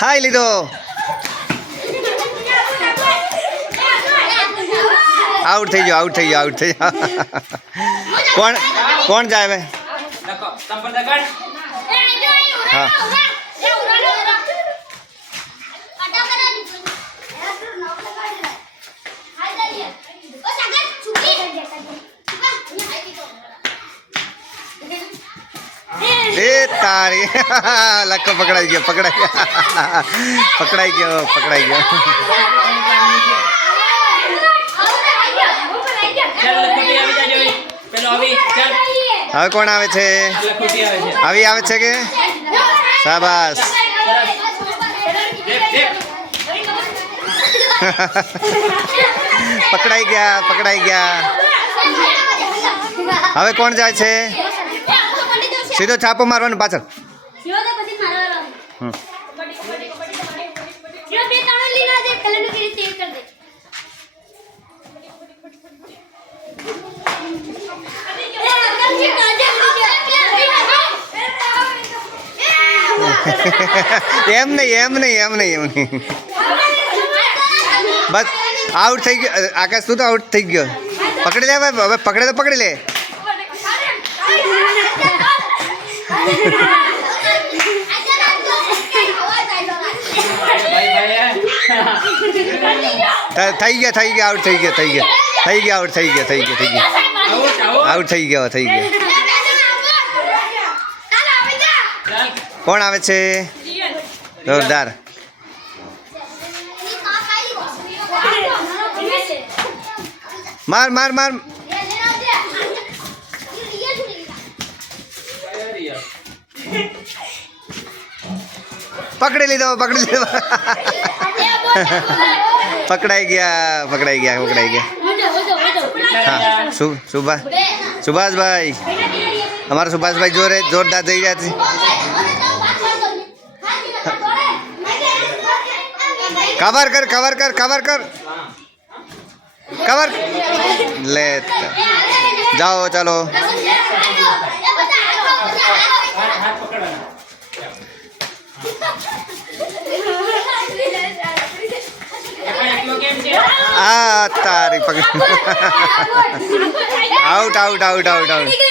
High લીધો out થઈ ગયો આઉટ થઈ ગયો આઉટ થઈ ગયો કોણ કોણ જાય હવે નકો તંપર દગડ હા. એ તારી લક્કો પકડાઈ ગયો પકડાઈ ગયો પકડાઈ ગયો પકડાઈ ગયો ચાલ લખોટી આવી જા જોઈ પેલો આવી ચાલ હવે કોણ આવે છે લખોટી આવે છે આવી આવે છે કે શાબાશ દેખ દેખ પકડાઈ ગયા પકડાઈ ગયા હવે કોણ જાય છે સીધો છાપો મારવાનો પાછળ. એમ નહીં એમ નહીં એમ નહીં એમ નહીં. બસ આઉટ થઈ ગયો. આકાશ તું તો આઉટ થઈ ગયો. પકડી લે ભાઈ હવે પકડે તો પકડી લે. થઈ ગયા થઈ ગયા આઉટ થઈ ગયા થઈ ગયા થઈ ગયા આઉટ થઈ ગયા થઈ ગયા થઈ ગયા આઉટ આઉટ આઉટ થઈ ગયો થઈ ગયો ચાલ કોણ આવે છે જોરદાર માર માર માર પકડી લીધો પકડી લીધો પકડાઈ ગયા પકડાઈ ગયા પકડાઈ ગયા હા સુ સુભાષ સુભાષભાઈ અમારા સુભાષભાઈ જોરે જોરદાર જઈ રહ્યા છે કવર કર કવર કર કવર કર કવર લે જાઓ ચાલો આ તારી પગ out out out out out